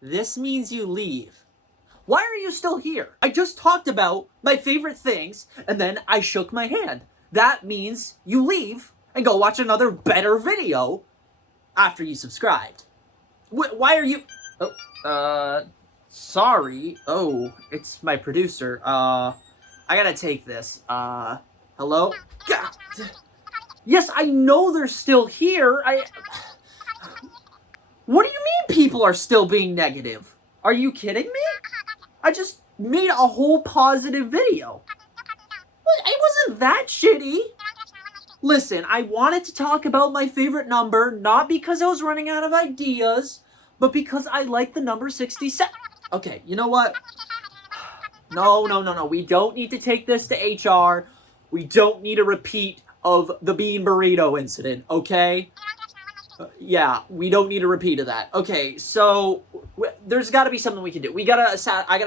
This means you leave. Why are you still here? I just talked about my favorite things, and then I shook my hand. That means you leave and go watch another better video after you subscribed. Why are you... Oh, sorry. Oh, it's my producer. I gotta take this. Hello? God. Yes, I know they're still here. What do you mean people are still being negative? Are you kidding me? I just made a whole positive video. It wasn't that shitty. Listen, I wanted to talk about my favorite number, not because I was running out of ideas, but because I like the number 67. Okay, you know what? No. We don't need to take this to HR. We don't need a repeat of the bean burrito incident, okay? Yeah, we don't need a repeat of that. Okay, so there's got to be something we can do. I gotta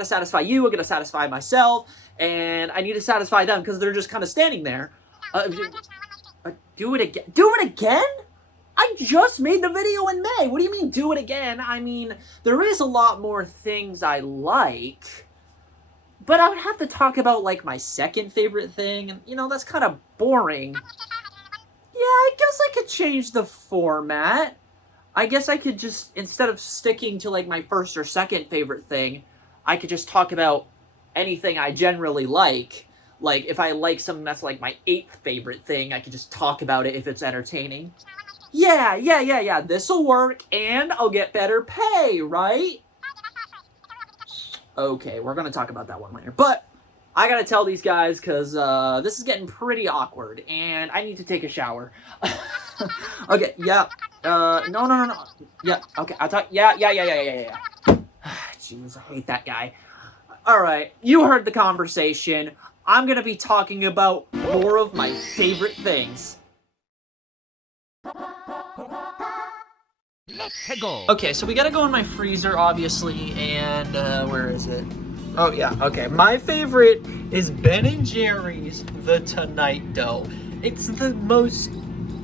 satisfy you. I gotta satisfy myself, and I need to satisfy them because they're just kind of standing there. Do it again. Do it again? I just made the video in May. What do you mean, do it again? I mean, there is a lot more things I like, but I would have to talk about, like, my second favorite thing, and, you know, that's kind of boring. Yeah, I guess I could change the format. I guess I could just, instead of sticking to, like, my first or second favorite thing, I could just talk about anything I generally like. Like, if I like something that's, like, my 8th favorite thing, I could just talk about it if it's entertaining. Yeah, this'll work, and I'll get better pay, right? Okay, we're gonna talk about that one later. But I gotta tell these guys, because this is getting pretty awkward, and I need to take a shower. Okay, yeah. No. Yeah, okay, I'll talk. Yeah. Jeez, I hate that guy. Alright, you heard the conversation. I'm gonna be talking about more of my favorite things. Let's go. Okay, so we gotta go in my freezer, obviously, and where is it? Oh yeah, okay. My favorite is Ben & Jerry's The Tonight Dough. It's the most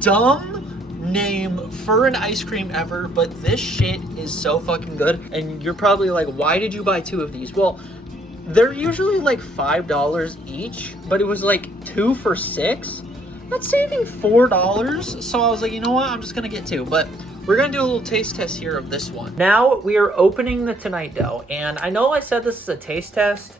dumb name for an ice cream ever, but this shit is so fucking good. And you're probably like, why did you buy 2 of these? Well, they're usually like $5 each, but it was like 2 for $6. That's saving $4. So I was like, you know what? I'm just gonna get 2, but we're gonna do a little taste test here of this one. Now we are opening the Tonight Dough, and I know I said this is a taste test,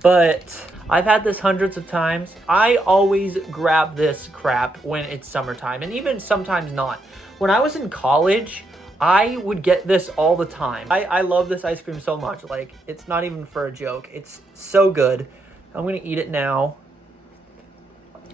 but I've had this hundreds of times. I always grab this crap when it's summertime, and even sometimes not. When I was in college, I would get this all the time. I love this ice cream so much. Like, it's not even for a joke. It's so good. I'm gonna eat it now.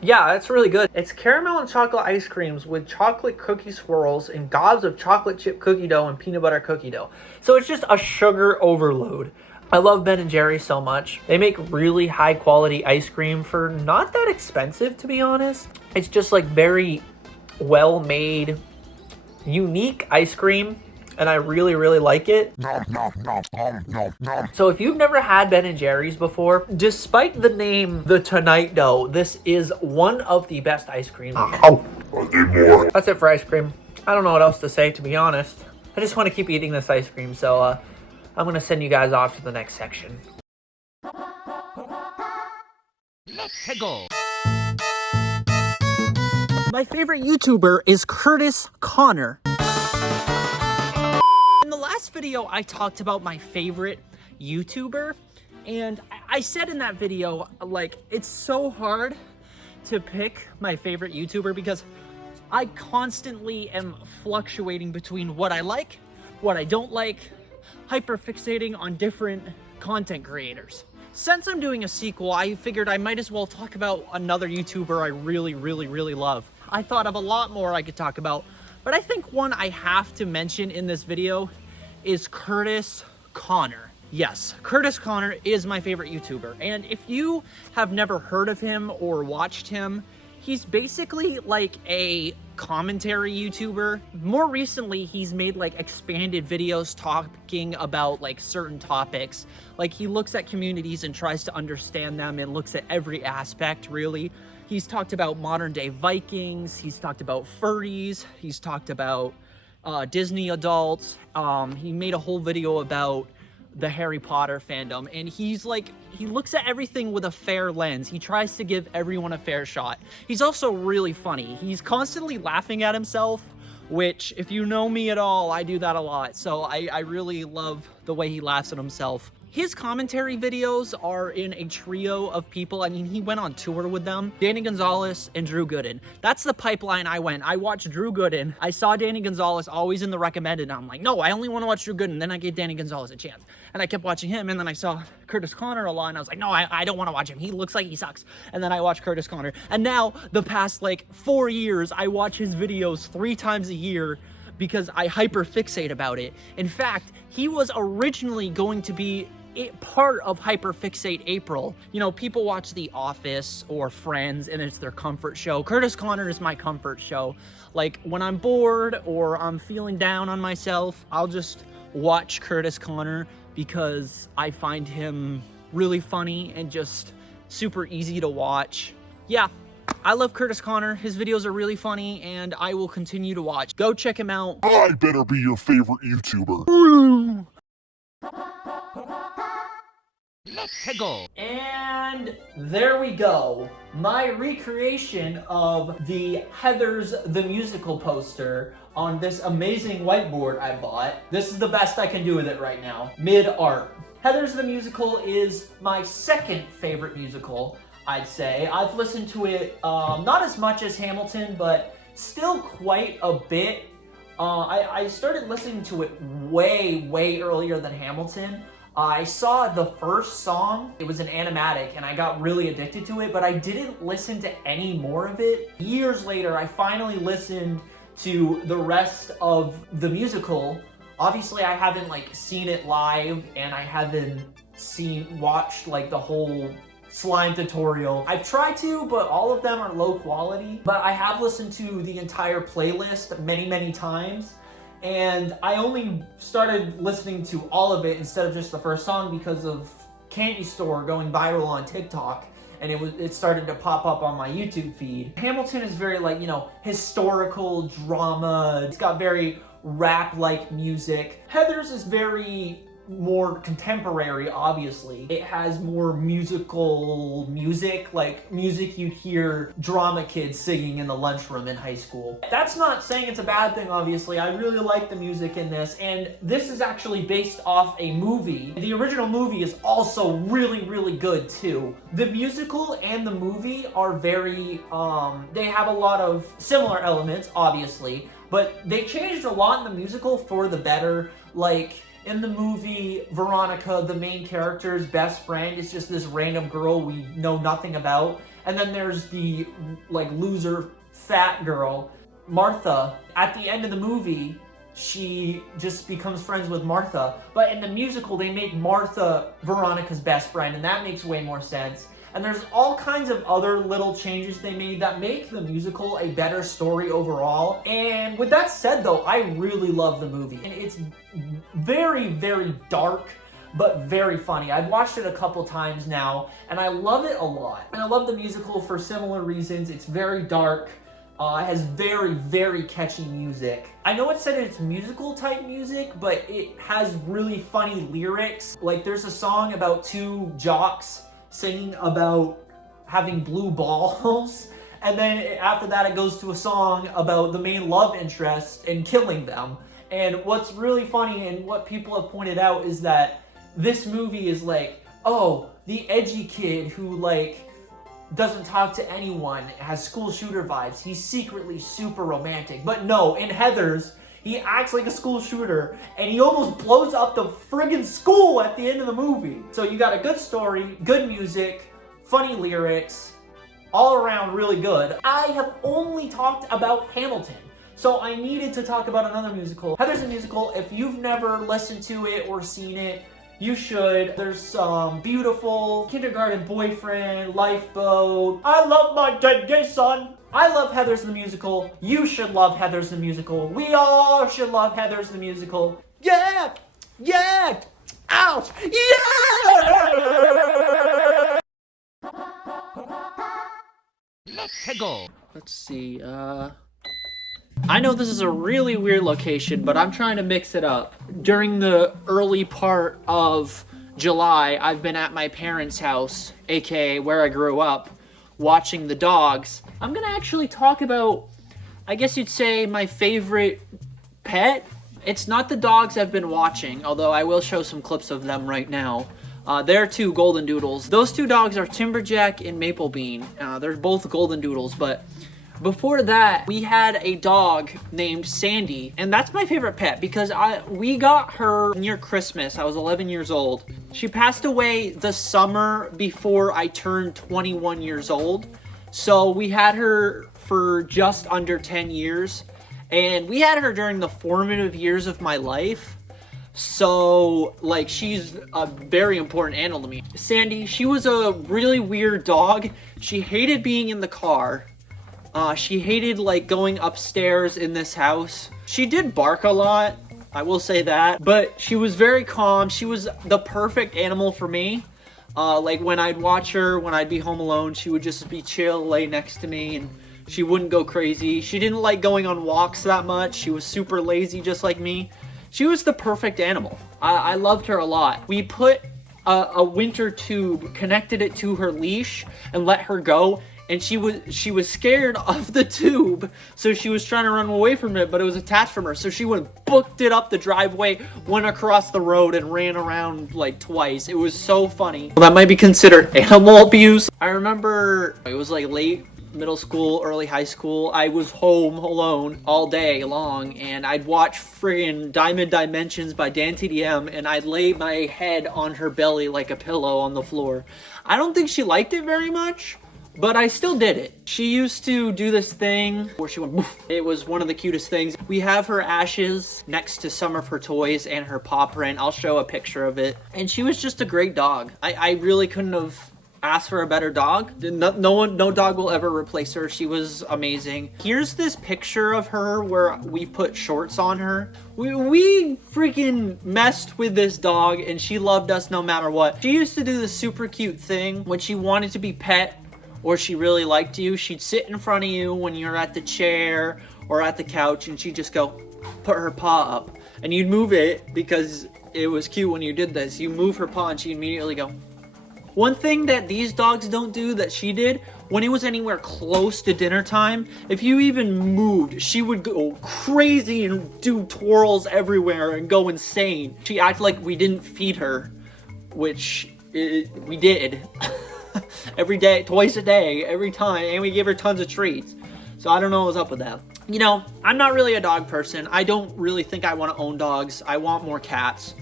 Yeah, that's really good. It's caramel and chocolate ice creams with chocolate cookie swirls and gobs of chocolate chip cookie dough and peanut butter cookie dough. So it's just a sugar overload. I love Ben & Jerry's so much. They make really high quality ice cream for not that expensive, to be honest. It's just like very well made, unique ice cream, and I really, really like it. So if you've never had Ben & Jerry's before, despite the name The Tonight Dough, this is one of the best ice creams. That's it for ice cream. I don't know what else to say, to be honest. I just want to keep eating this ice cream, so I'm going to send you guys off to the next section. Let's go. My favorite YouTuber is Curtis Connor. In the last video, I talked about my favorite YouTuber, and I said in that video, like, it's so hard to pick my favorite YouTuber because I constantly am fluctuating between what I like, what I don't like, hyperfixating on different content creators. Since I'm doing a sequel, I figured I might as well talk about another YouTuber I really love. I thought of a lot more I could talk about, but I think one I have to mention in this video is Curtis Connor. Yes, Curtis Connor is my favorite YouTuber, and if you have never heard of him or watched him, he's basically like a commentary YouTuber. More recently, he's made like expanded videos talking about like certain topics. Like, he looks at communities and tries to understand them and looks at every aspect, really. He's talked about modern day Vikings, he's talked about furries, he's talked about Disney adults. He made a whole video about the Harry Potter fandom, and he's like, he looks at everything with a fair lens. He tries to give everyone a fair shot. He's also really funny. He's constantly laughing at himself, which, if you know me at all, I do that a lot. So I really love the way he laughs at himself. His commentary videos are in a trio of people. I mean, he went on tour with them. Danny Gonzalez and Drew Gooden. That's the pipeline I went. I watched Drew Gooden. I saw Danny Gonzalez always in the recommended, and I'm like, no, I only want to watch Drew Gooden. Then I gave Danny Gonzalez a chance. And I kept watching him, and then I saw Curtis Connor a lot, and I was like, no, I don't want to watch him. He looks like he sucks. And then I watched Curtis Connor. And now, the past, like, 4 years, I watch his videos 3 times a year because I hyperfixate about it. In fact, he was originally going to be part of Hyperfixate April. You know, people watch The Office or Friends and it's their comfort show. Curtis Connor is my comfort show. Like, when I'm bored or I'm feeling down on myself, I'll just watch Curtis Connor because I find him really funny and just super easy to watch. Yeah, I love Curtis Connor. His videos are really funny and I will continue to watch. Go check him out. I better be your favorite YouTuber. Let's go. And there we go. My recreation of the Heathers the Musical poster on this amazing whiteboard I bought. This is the best I can do with it right now. Mid-art. Heathers the Musical is my second favorite musical, I'd say. I've listened to it not as much as Hamilton, but still quite a bit. I started listening to it way earlier than Hamilton. I saw the first song, it was an animatic, and I got really addicted to it, but I didn't listen to any more of it. Years later, I finally listened to the rest of the musical. Obviously, I haven't like seen it live, and I haven't watched like the whole slime tutorial. I've tried to, but all of them are low quality. But I have listened to the entire playlist many times. And I only started listening to all of it instead of just the first song because of Candy Store going viral on TikTok, and it started to pop up on my YouTube feed. Hamilton is very, like, you know, historical drama. It's got very rap-like music. Heathers is very more contemporary, obviously. It has more musical music, like music you'd hear drama kids singing in the lunchroom in high school. That's not saying it's a bad thing, obviously. I really like the music in this, and this is actually based off a movie. The original movie is also really good too. The musical and the movie are very, they have a lot of similar elements, obviously, but they changed a lot in the musical for the better. Like, in the movie, Veronica, the main character's best friend, is just this random girl we know nothing about. And then there's the, like, loser fat girl, Martha. At the end of the movie, she just becomes friends with Martha. But in the musical, they make Martha Veronica's best friend, and that makes way more sense. And there's all kinds of other little changes they made that make the musical a better story overall. And with that said, though, I really love the movie. And it's very dark, but very funny. I've watched it a couple times now, and I love it a lot. And I love the musical for similar reasons. It's very dark. It has very catchy music. I know it said it's musical type music, but it has really funny lyrics. Like, there's a song about 2 jocks singing about having blue balls, and then after that it goes to a song about the main love interest and killing them. And what's really funny and what people have pointed out is that this movie is like, oh, the edgy kid who, like, doesn't talk to anyone, has school shooter vibes, he's secretly super romantic. But no, in Heathers, he acts like a school shooter, and he almost blows up the friggin' school at the end of the movie. So you got a good story, good music, funny lyrics, all around really good. I have only talked about Hamilton, so I needed to talk about another musical. Heathers the Musical, if you've never listened to it or seen it, you should. There's some beautiful Kindergarten Boyfriend, Lifeboat, I love my dead gay son. I love Heathers the Musical. You should love Heathers the Musical. We all should love Heathers the Musical. Yeah! Yeah! Ouch! Yeah! Let's go. Let's see, I know this is a really weird location, but I'm trying to mix it up. During the early part of July, I've been at my parents' house, aka where I grew up, watching the dogs. I'm gonna actually talk about, I guess you'd say, my favorite pet. It's not the dogs I've been watching, although I will show some clips of them right now. They're two golden doodles. Those two dogs are Timberjack and Maple Bean. They're both golden doodles, but before that, we had a dog named Sandy, and that's my favorite pet because we got her near Christmas. I was 11 years old. She passed away the summer before I turned 21 years old. So we had her for just under 10 years, and we had her during the formative years of my life. So, like, she's a very important animal to me. Sandy, she was a really weird dog. She hated being in the car. She hated, like, going upstairs in this house. She did bark a lot, I will say that. But she was very calm. She was the perfect animal for me. Like, when I'd watch her, when I'd be home alone, she would just be chill, lay next to me, and she wouldn't go crazy. She didn't like going on walks that much. She was super lazy, just like me. She was the perfect animal. I loved her a lot. We put a winter tube, connected it to her leash, and let her go. And she was scared of the tube, so she was trying to run away from it, but it was attached from her. So she booked it up the driveway, went across the road, and ran around like twice. It was so funny. Well, that might be considered animal abuse. I remember it was like late middle school, early high school. I was home alone all day long, and I'd watch friggin' Diamond Dimensions by Dan TDM, and I'd lay my head on her belly like a pillow on the floor. I don't think she liked it very much, but I still did it. She used to do this thing where she went woof. It was one of the cutest things. We have her ashes next to some of her toys and her paw print. I'll show a picture of it. And she was just a great dog. I really couldn't have asked for a better dog. No dog will ever replace her. She was amazing. Here's this picture of her where we put shorts on her. We freaking messed with this dog, and she loved us no matter what. She used to do this super cute thing when she wanted to be pet, or she really liked you. She'd sit in front of you when you're at the chair or at the couch, and she'd just go put her paw up, and you'd move it because it was cute when you did this. You move her paw and she'd immediately go. One thing that these dogs don't do that she did, when it was anywhere close to dinner time, if you even moved, she would go crazy and do twirls everywhere and go insane. She acted like we didn't feed her, which we did. Every day, twice a day, every time, and we gave her tons of treats. So I don't know what's up with that. You know, I'm not really a dog person. I don't really think I want to own dogs. I want more cats.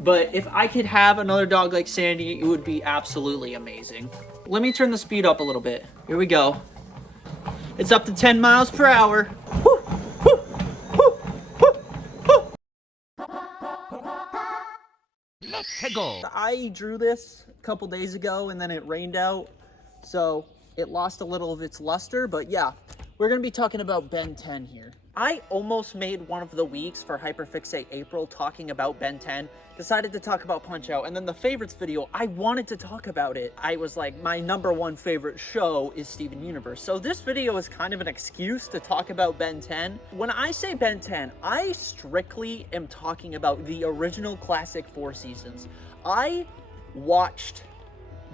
But if I could have another dog like Sandy, it would be absolutely amazing. Let me turn the speed up a little bit. Here we go. It's up to 10 miles per hour. Woo, woo, woo, woo, woo. Let's go. I drew this a couple days ago and then it rained out, so it lost a little of its luster. But yeah, we're gonna be talking about Ben 10 here. I almost made one of the weeks for Hyperfixate April talking about Ben 10. Decided to talk about Punch-Out, and then the favorites video, I wanted to talk about it. I was like, my #1 favorite show is Steven Universe. So this video is kind of an excuse to talk about Ben 10. When I say Ben 10, I strictly am talking about the original classic 4 seasons. I watched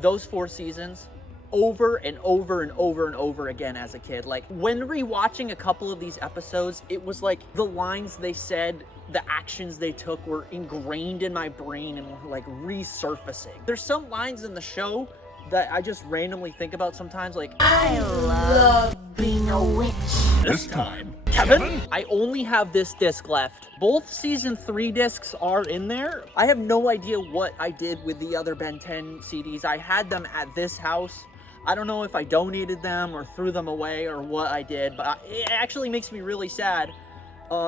those 4 seasons over and over and over and over again as a kid. Like, when rewatching a couple of these episodes, it was like the lines they said, the actions they took were ingrained in my brain and were like resurfacing. There's some lines in the show that I just randomly think about sometimes, like, I love being a witch. This time, Kevin? I only have this disc left. Both season 3 discs are in there. I have no idea what I did with the other Ben 10 CDs. I had them at this house. I don't know if I donated them or threw them away or what I did, but it actually makes me really sad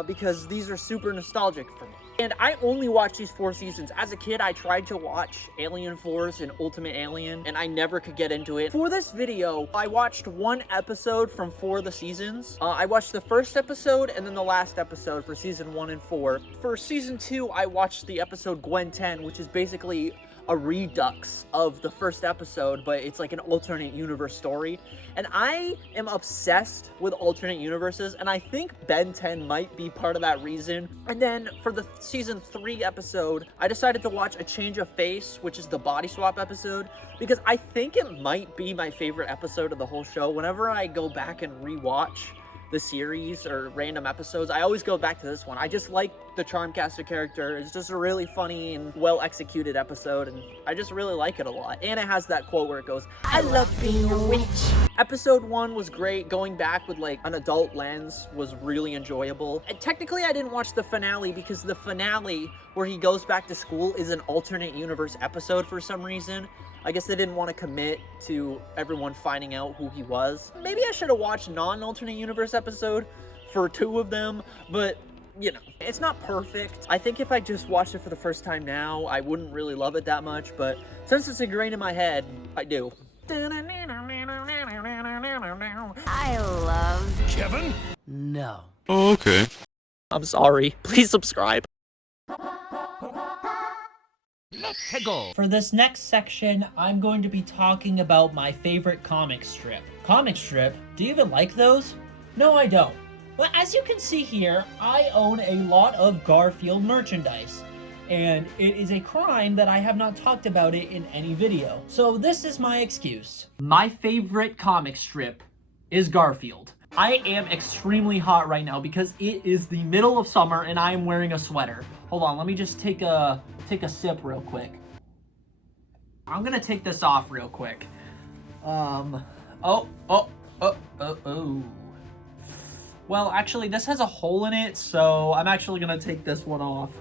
because these are super nostalgic for me. And I only watched these 4 seasons. As a kid, I tried to watch Alien Force and Ultimate Alien, and I never could get into it. For this video, I watched 1 episode from 4 of the seasons. I watched the first episode and then the last episode for season 1 and 4. For season 2, I watched the episode Gwen 10, which is basically a redux of the first episode, but it's like an alternate universe story. And I am obsessed with alternate universes, and I think Ben 10 might be part of that reason. And then for the season 3 episode, I decided to watch A Change of Face, which is the body swap episode, because I think it might be my favorite episode of the whole show. Whenever I go back and rewatch the series or random episodes, I always go back to this one. I just like the Charmcaster character. It's just a really funny and well executed episode, and I just really like it a lot. And it has that quote where it goes, "I love being a witch." Episode 1 was great. Going back with like an adult lens was really enjoyable. And technically I didn't watch the finale because the finale where he goes back to school is an alternate universe episode for some reason. I guess they didn't want to commit to everyone finding out who he was. Maybe I should have watched non-alternate universe episode for 2 of them, but you know, it's not perfect. I think if I just watched it for the first time now, I wouldn't really love it that much, but since it's ingrained in my head, I do. I love Kevin? no. Oh, okay. I'm sorry. Please subscribe. For this next section, I'm going to be talking about my favorite comic strip. Comic strip? Do you even like those? No, I don't. But as you can see here, I own a lot of Garfield merchandise. And it is a crime that I have not talked about it in any video. So this is my excuse. My favorite comic strip is Garfield. I am extremely hot right now because it is the middle of summer and I am wearing a sweater. Hold on, let me just take a sip real quick. I'm gonna take this off real quick. Oh. Well, actually, this has a hole in it, so I'm actually gonna take this one off.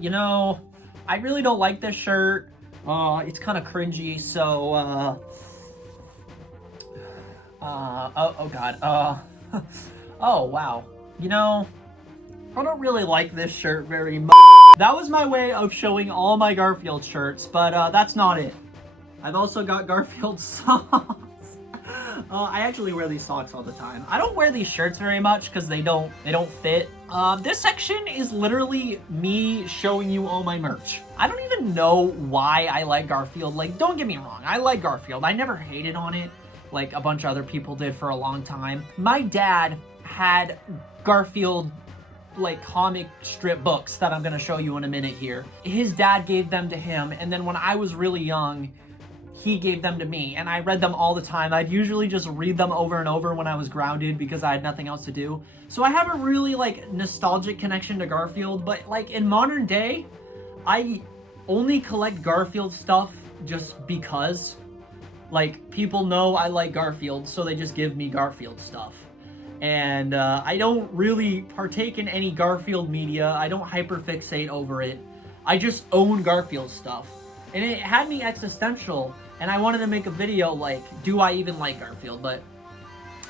You know, I really don't like this shirt. It's kind of cringy, so, oh god, oh wow. You know, I don't really like this shirt very much. That was my way of showing all my Garfield shirts, but that's not it. I've also got Garfield socks. I actually wear these socks all the time. I don't wear these shirts very much because they don't fit. This section is literally me showing you all my merch. I don't even know why I like Garfield. Like, don't get me wrong, I like Garfield. I never hated on it like a bunch of other people did for a long time. My dad had Garfield like comic strip books that I'm gonna show you in a minute here. His dad gave them to him, and then when I was really young, he gave them to me, and I read them all the time. I'd usually just read them over and over when I was grounded because I had nothing else to do. So I have a really like nostalgic connection to Garfield, but like in modern day, I only collect Garfield stuff just because like people know I like Garfield, so they just give me Garfield stuff. And I don't really partake in any Garfield media. I don't hyperfixate over it. I just own Garfield stuff. And it had me existential, and I wanted to make a video like, do I even like Garfield? But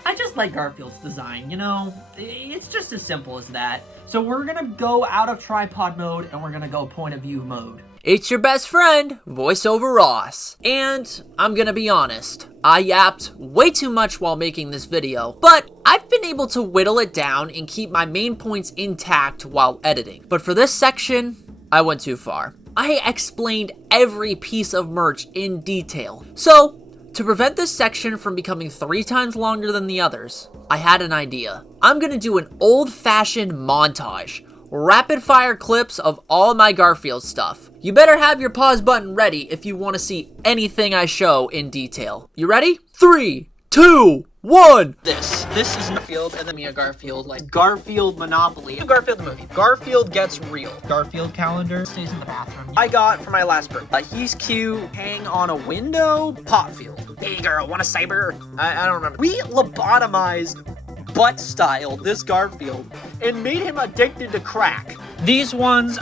I just like Garfield's design, you know? It's just as simple as that. So we're gonna go out of tripod mode, and we're gonna go point of view mode. It's your best friend, voiceover Ross. And I'm gonna be honest, I yapped way too much while making this video, but I've been able to whittle it down and keep my main points intact while editing. But for this section, I went too far. I explained every piece of merch in detail. So, to prevent this section from becoming 3 times longer than the others, I had an idea. I'm gonna do an old-fashioned montage. Rapid fire clips of all my Garfield stuff. You better have your pause button ready if you want to see anything I show in detail. You ready? 3, 2, 1. This is Garfield, and then Mia Garfield, like Garfield Monopoly. Garfield the movie. Garfield gets real. Garfield calendar stays in the bathroom. I got for my last birthday. He's cute, hang on a window, Potfield. Hey girl, want a saber? I don't remember. We lobotomized butt style this Garfield and made him addicted to crack. These ones,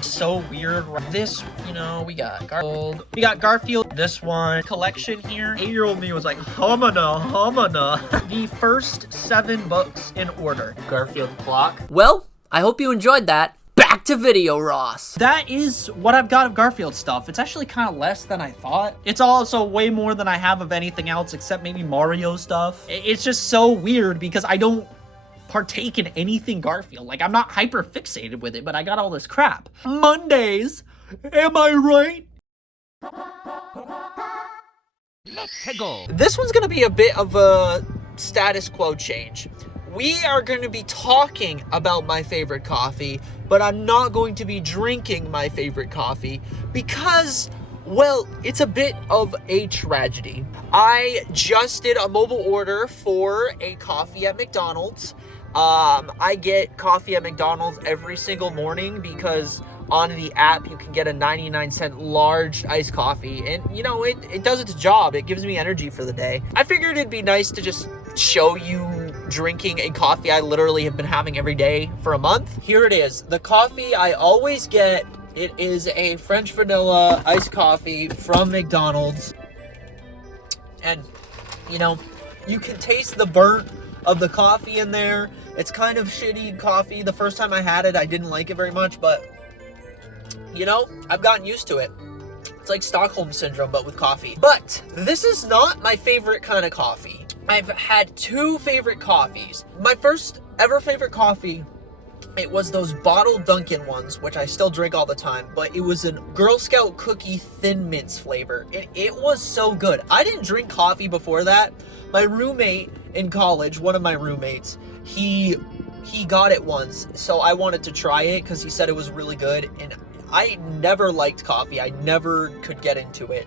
so weird. This, you know, we got Garfield. We got Garfield. This one collection here. 8-year-old me was like, humana. The first 7 books in order. Garfield clock. Well, I hope you enjoyed that. Back to video, Ross. That is what I've got of Garfield stuff. It's actually kind of less than I thought. It's also way more than I have of anything else except maybe Mario stuff. It's just so weird because I don't partake in anything Garfield. Like, I'm not hyper fixated with it, but I got all this crap. Mondays, am I right? Let's go. This one's gonna be a bit of a status quo change. We are going to be talking about my favorite coffee, but I'm not going to be drinking my favorite coffee because, well, it's a bit of a tragedy. I just did a mobile order for a coffee at McDonald's. I get coffee at McDonald's every single morning because on the app you can get a 99-cent large iced coffee, and you know, it does its job. It gives me energy for the day. I figured it'd be nice to just show you drinking a coffee I literally have been having every day for a month. Here it is, the coffee I always get. It is a French vanilla iced coffee from McDonald's, and you know, you can taste the burnt of the coffee in there. It's kind of shitty coffee. The first time I had it, I didn't like it very much, but you know, I've gotten used to it. It's like Stockholm Syndrome, but with coffee. But this is not my favorite kind of coffee. I've had two favorite coffees. My first ever favorite coffee, it was those bottled Dunkin' ones, which I still drink all the time, but it was a Girl Scout cookie Thin Mints flavor. It was so good. I didn't drink coffee before that. My roommate in college, one of my roommates, he got it once, so I wanted to try it because he said it was really good, and I never liked coffee. I never could get into it.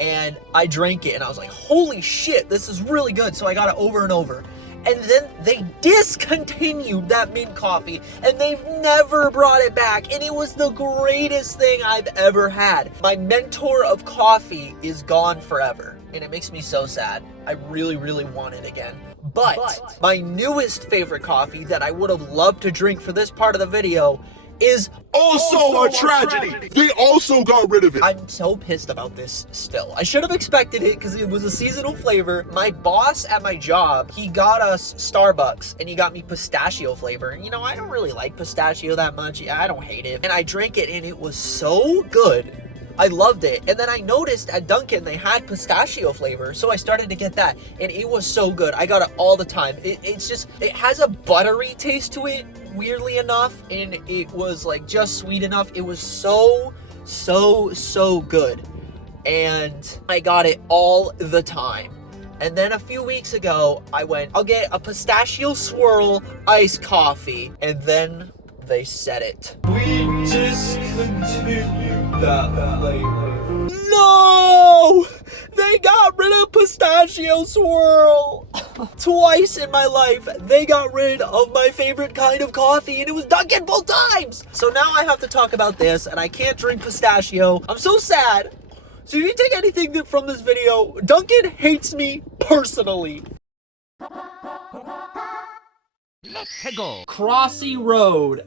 And I drank it and I was like, holy shit, this is really good. So I got it over and over. And then they discontinued that mint coffee and they've never brought it back. And it was the greatest thing I've ever had. My mentor of coffee is gone forever. And it makes me so sad. I really, really want it again. But my newest favorite coffee that I would have loved to drink for this part of the video is Also a tragedy. They also got rid of it. I'm so pissed about this still. I should have expected it because it was a seasonal flavor. My boss at my job, he got us Starbucks and he got me pistachio flavor. And you know, I don't really like pistachio that much. Yeah, I don't hate it. And I drank it and it was so good. I loved it. And then I noticed at Dunkin' they had pistachio flavor, so I started to get that, and it was so good. I got it all the time. It's just, it has a buttery taste to it, weirdly enough, and it was like just sweet enough. It was so good. And I got it all the time. And then a few weeks ago, I went, I'll get a pistachio swirl iced coffee. And then they said it. We discontinued that flavor. No! They got rid of pistachio swirl. Twice in my life, they got rid of my favorite kind of coffee, and it was Dunkin' both times. So now I have to talk about this, and I can't drink pistachio. I'm so sad. So if you take anything from this video, Dunkin' hates me personally. Let's go. Crossy Road.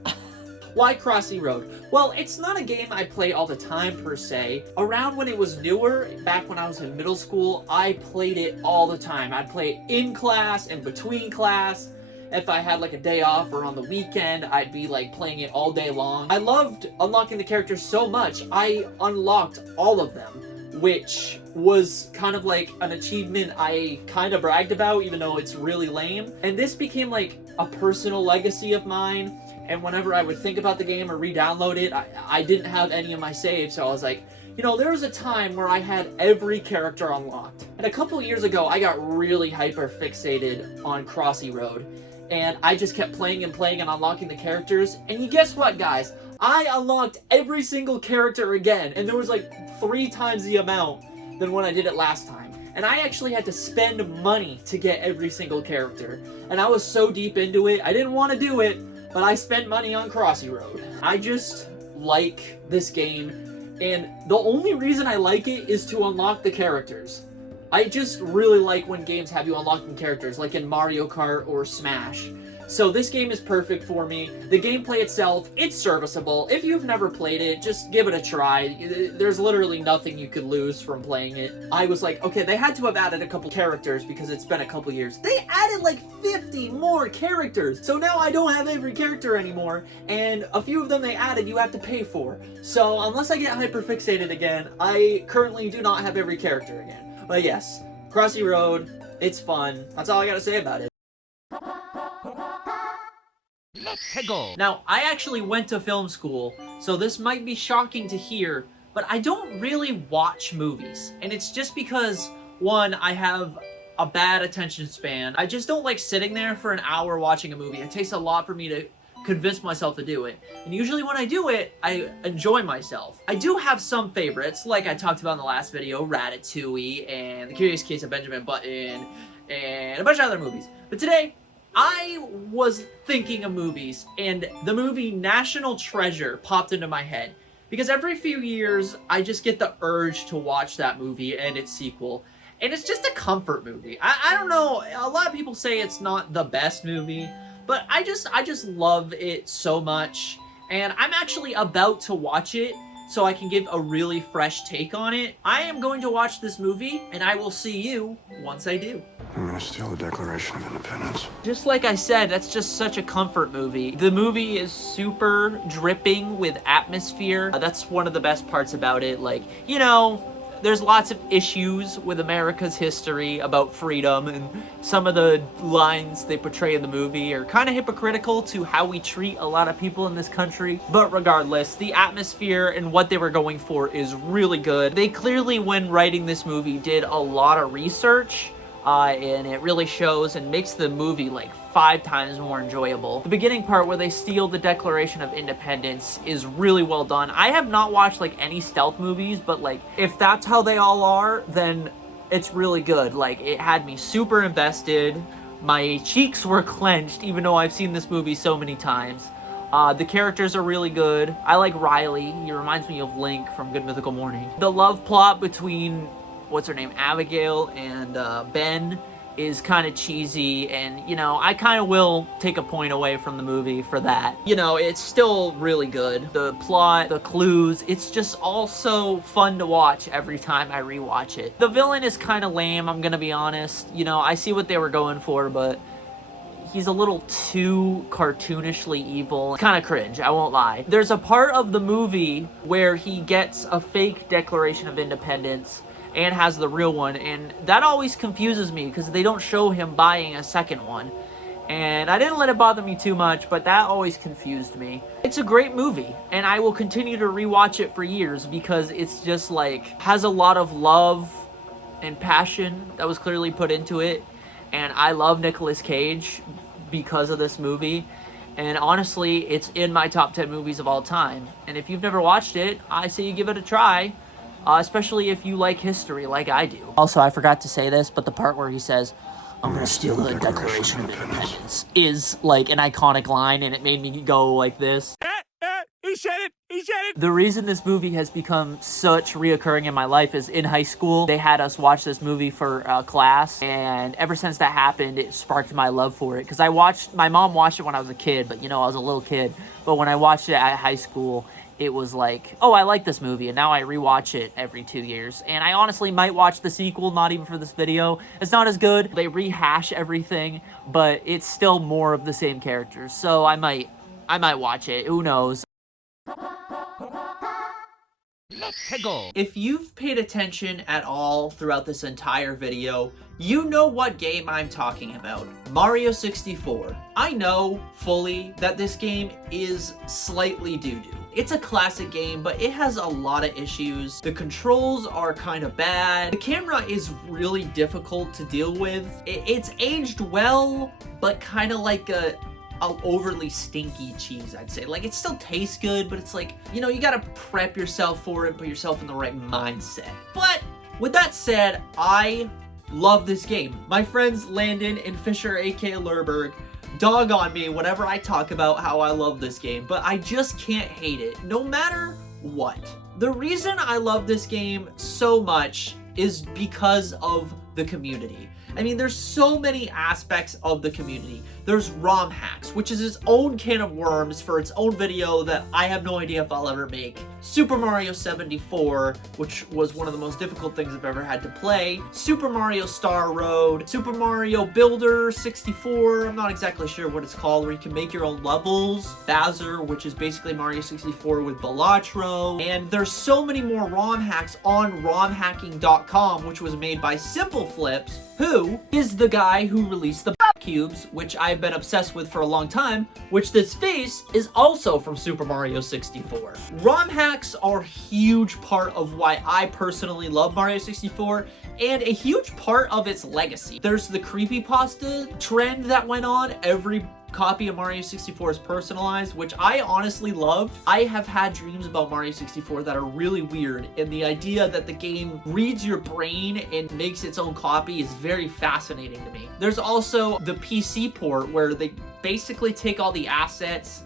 Why Crossy Road? Well, it's not a game I play all the time per se. Around when it was newer, back when I was in middle school, I played it all the time. I'd play it in class and between class. If I had like a day off or on the weekend, I'd be like playing it all day long. I loved unlocking the characters so much, I unlocked all of them, which was kind of like an achievement I kind of bragged about, even though it's really lame. And this became like a personal legacy of mine. And whenever I would think about the game or re-download it, I didn't have any of my saves, so I was like, you know, there was a time where I had every character unlocked. And a couple years ago, I got really hyper fixated on Crossy Road. And I just kept playing and playing and unlocking the characters. And you guess what, guys? I unlocked every single character again. And there was like 3 times the amount than when I did it last time. And I actually had to spend money to get every single character. And I was so deep into it, I didn't want to do it, but I spent money on Crossy Road. I just like this game, and the only reason I like it is to unlock the characters. I just really like when games have you unlocking characters, like in Mario Kart or Smash. So this game is perfect for me. The gameplay itself, it's serviceable. If you've never played it, just give it a try. There's literally nothing you could lose from playing it. I was like, okay, they had to have added a couple characters because it's been a couple years. They added like 50 more characters. So now I don't have every character anymore, and a few of them they added you have to pay for. So unless I get hyperfixated again, I currently do not have every character again. But yes, Crossy Road, it's fun. That's all I gotta say about it. Let's go. Now, I actually went to film school, so this might be shocking to hear, but I don't really watch movies. And it's just because, one, I have a bad attention span. I just don't like sitting there for an hour watching a movie. It takes a lot for me to convince myself to do it. And usually when I do it, I enjoy myself. I do have some favorites, like I talked about in the last video, Ratatouille and The Curious Case of Benjamin Button and a bunch of other movies. But today, I was thinking of movies, and the movie National Treasure popped into my head. Because every few years, I just get the urge to watch that movie and its sequel. And it's just a comfort movie. I don't know, a lot of people say it's not the best movie, but I just love it so much. And I'm actually about to watch it so I can give a really fresh take on it. I am going to watch this movie, and I will see you once I do. I'm gonna steal the Declaration of Independence. Just like I said, that's just such a comfort movie. The movie is super dripping with atmosphere. That's one of the best parts about it. Like, you know, there's lots of issues with America's history about freedom, and some of the lines they portray in the movie are kind of hypocritical to how we treat a lot of people in this country. But regardless, the atmosphere and what they were going for is really good. They clearly, when writing this movie, did a lot of research. And it really shows and makes the movie like 5 times more enjoyable. The beginning part where they steal the Declaration of Independence is really well done. I have not watched like any stealth movies, but like if that's how they all are, then it's really good. Like it had me super invested. My cheeks were clenched even though I've seen this movie so many times. The characters are really good. I like Riley. He reminds me of Link from Good Mythical Morning. The love plot between what's her name, Abigail and Ben is kind of cheesy, and you know, I kind of will take a point away from the movie for that. You know, it's still really good. The plot, the clues, it's just all so fun to watch every time I rewatch it. The villain is kind of lame, I'm gonna be honest. You know, I see what they were going for, but he's a little too cartoonishly evil. Kind of cringe, I won't lie. There's a part of the movie where he gets a fake Declaration of Independence and has the real one, and that always confuses me because they don't show him buying a second one. And I didn't let it bother me too much, but that always confused me. It's a great movie, and I will continue to rewatch it for years because it's just like, has a lot of love and passion that was clearly put into it. And I love Nicolas Cage because of this movie. And honestly, it's in my top 10 movies of all time. And if you've never watched it, I say you give it a try. Especially if you like history like I do. Also, I forgot to say this, but the part where he says, "I'm gonna steal the Declaration of Independence," is like an iconic line, and it made me go like this. He said it! He said it! The reason this movie has become such reoccurring in my life is in high school, they had us watch this movie for class, and ever since that happened, it sparked my love for it. Because my mom watched it when I was a kid, but you know, I was a little kid. But when I watched it at high school, it was like, oh, I like this movie, and now I rewatch it every 2 years. And I honestly might watch the sequel, not even for this video. It's not as good. They rehash everything, but it's still more of the same characters. So I might watch it. Who knows? Let's go. If you've paid attention at all throughout this entire video, you know what game I'm talking about. Mario 64. I know fully that this game is slightly doo-doo. It's a classic game, but it has a lot of issues. The controls are kind of bad. The camera is really difficult to deal with. It's aged well, but kind of like a overly stinky cheese, I'd say. Like, it still tastes good, but it's like, you know, you gotta prep yourself for it, put yourself in the right mindset. But with that said, I love this game. My friends Landon and Fisher, aka Lurberg, dog on me whenever I talk about how I love this game, but I just can't hate it, no matter what. The reason I love this game so much is because of the community. I mean, there's so many aspects of the community. There's ROM hacks, which is its own can of worms for its own video that I have no idea if I'll ever make. Super Mario 74, which was one of the most difficult things I've ever had to play. Super Mario Star Road. Super Mario Builder 64, I'm not exactly sure what it's called, where you can make your own levels. Bowser, which is basically Mario 64 with Balatro. And there's so many more ROM hacks on romhacking.com, which was made by Simpleflips, who is the guy who released the cubes, which I've been obsessed with for a long time, which this face is also from Super Mario 64. ROM hacks are a huge part of why I personally love Mario 64, and a huge part of its legacy. There's the creepypasta trend that went on. Every copy of Mario 64 is personalized, which I honestly loved. I have had dreams about Mario 64 that are really weird, and the idea that the game reads your brain and makes its own copy is very fascinating to me. There's also the PC port where they basically take all the assets,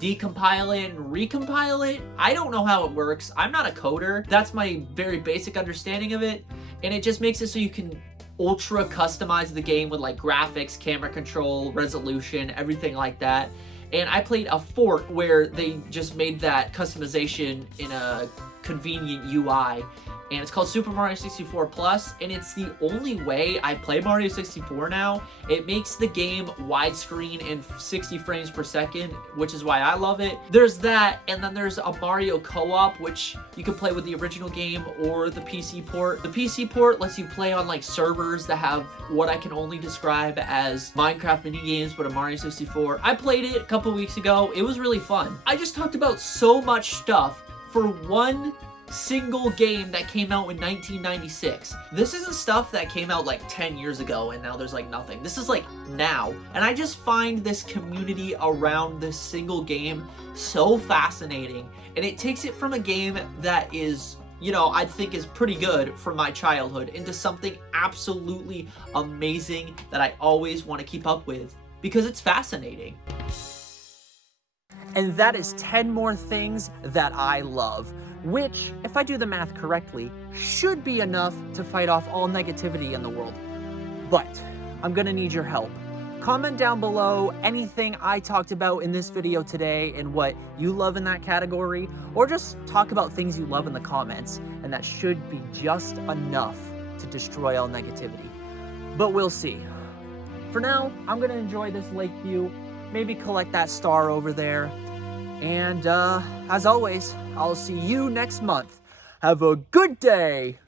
decompile it and recompile it. I don't know how it works. I'm not a coder. That's my very basic understanding of it, and it just makes it so you can ultra customize the game with like graphics, camera control, resolution, everything like that. And I played a fork where they just made that customization in a convenient UI, and it's called Super Mario 64 Plus, and it's the only way I play Mario 64 now. It makes the game widescreen and 60 frames per second, which is why I love it. There's that, and then there's a Mario co-op, which you can play with the original game or the PC port. The PC port lets you play on like servers that have what I can only describe as Minecraft minigames, but a Mario 64. I played it a couple weeks ago. It was really fun. I just talked about so much stuff for one single game that came out in 1996. This isn't stuff that came out like 10 years ago and now there's like nothing. This is like now. And I just find this community around this single game so fascinating. And it takes it from a game that is, you know, I think is pretty good from my childhood into something absolutely amazing that I always want to keep up with because it's fascinating. And that is 10 more things that I love, which, if I do the math correctly, should be enough to fight off all negativity in the world. But I'm gonna need your help. Comment down below anything I talked about in this video today and what you love in that category, or just talk about things you love in the comments, and that should be just enough to destroy all negativity. But we'll see. For now, I'm gonna enjoy this lake view, maybe collect that star over there, and as always, I'll see you next month. Have a good day!